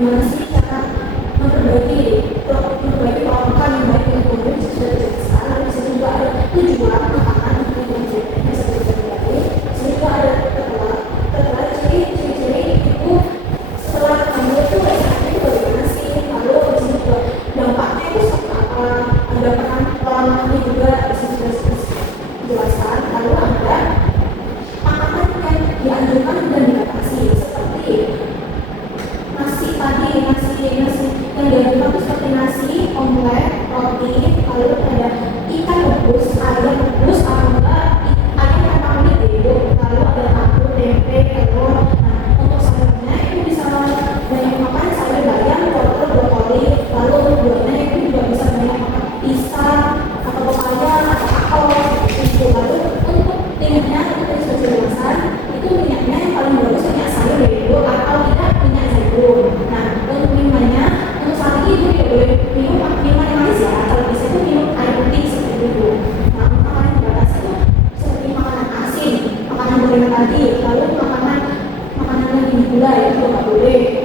gimana sih cara memperbaiki pola makan yang baik untuk tubuh bisa sudah dijelaskan. Lalu bisa juga ada tujuan makanan untuk tubuh bisa terjadi. Sehingga ada tetelah ciri-ciri itu setelah kamu itu rasanya itu bagaimana sih, lalu bisa juga dampaknya itu seperti apa, ada peran pola makannya juga bisa sudah dijelaskan. Lalu ada makanan yang dianjurkan dan dibatasi seperti nasi yang dianjurkan itu seperti nasi, omelet, roti, lalu ada ikan rebus, ayam rebus, ayam tanpa kulit itu, lalu ada tahu, tempe, telur. Nah, untuk sayurnya itu bisa banyak makan sayur bayam, wortel, brokoli. Lalu untuk buahnya itu juga bisa banyak makan pisang atau pepaya atau apel gitu. Lalu untuk minyaknya itu tadi sudah dijelaskan, itu minyaknya yang paling bagus minyak sayur yaitu atau tidak minyak zaitun. Nah, untuk minumannya, untuk saat ini ibu tidak boleh minum minuman yang manis ya, kalau bisa itu minum air putih seperti itu. Nah, untuk makanan yang dibatasi itu seperti makanan asin, makanan gorengan tadi, lalu makanan yang tinggi gula itu nggak boleh.